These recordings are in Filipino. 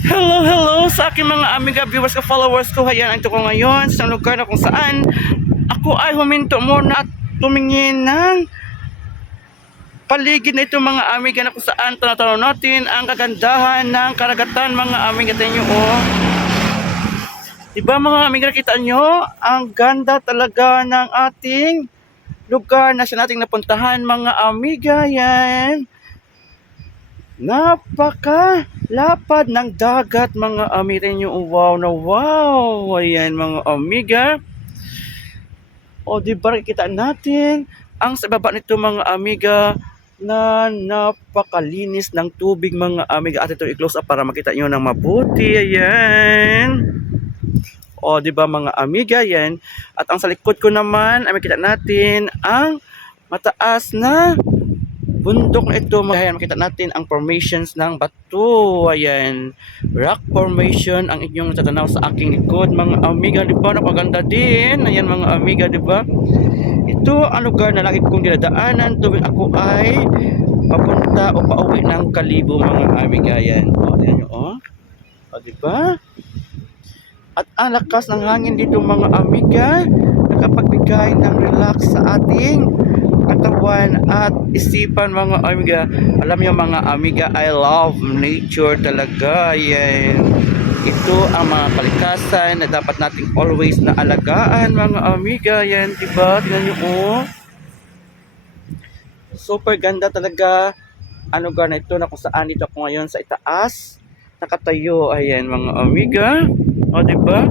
Hello, hello sa aking mga amiga, viewers ka, followers ko. Hayan, ito ko ngayon sa lugar na kung saan ako ay huminto muna at tumingin ng paligid na ito mga amiga, na kung saan tanong natin ang kagandahan ng karagatan mga amiga. Tingnan nyo, oh. Diba mga amiga, nakita nyo? Ang ganda talaga ng ating lugar na siya nating napuntahan mga amiga. Yan. Napaka lapad ng dagat mga amiga nyo. Wow na wow. Ayan mga amiga. O diba kita natin ang sa baba nito mga amiga na napakalinis ng tubig mga amiga. At ito i-close up para makita nyo ng mabuti. Ayan. O diba mga amiga yan. At ang sa likod ko naman ay makita natin ang mataas na bundok na ito. Ayan, makita natin ang formations ng bato. Ayan, rock formation ang inyong tatanaw sa aking likod mga amiga, di ba? Napaganda din. Ayan mga amiga, di ba? Ito ang lugar na lagi kong dinadaanan tuwing ako ay papunta o pauwi ng Kalibo mga amiga. Ayan, o, ayan nyo, o. O, di ba? At ang lakas ng hangin dito mga amiga, nakapagbigay ng relax sa ating katawan at isipan mga amiga. Alam niyo mga amiga, I love nature talaga. Yan. Ito ang mga kalikasan na dapat nating always na alagaan mga amiga. Yan, diba? Tingnan niyo, oh. Super ganda talaga ang lugar na ito, na kung saan dito ako ngayon sa itaas nakatayo. Ayan mga amiga. O, diba?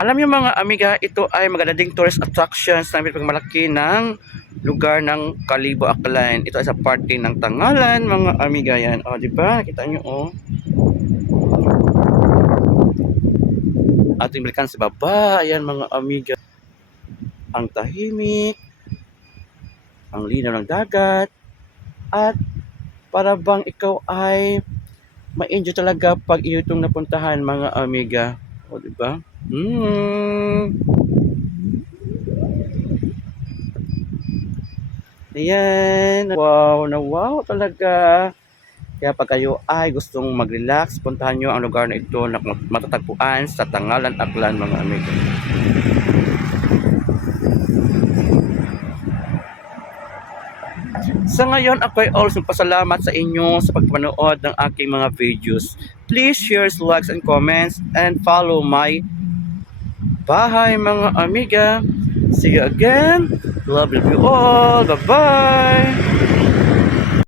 Alam niyo mga amiga, ito ay magandang tourist attractions na malaki ng lugar ng Kalibo Aklan. Ito ay sa party ng Tangalan mga amiga yan. O, di ba? Nakita niyo, oh. Ating balikan sa baba. Ayan mga amiga. Ang tahimik, ang linaw ng dagat, at para bang ikaw ay ma-enjoy talaga pag iyo itong napuntahan mga amiga. O, di ba? Ayan. Wow na wow talaga. Kaya pag kayo ay gustong mag-relax, puntahan nyo ang lugar na ito na matatagpuan sa Tangalan, Aklan mga amigo. Sa ngayon, ako ay also pasalamat sa inyo sa pagpanood ng aking mga videos. Please share, likes, and comments, and follow my bahay mga amiga. See you again. Love you all. Bye-bye.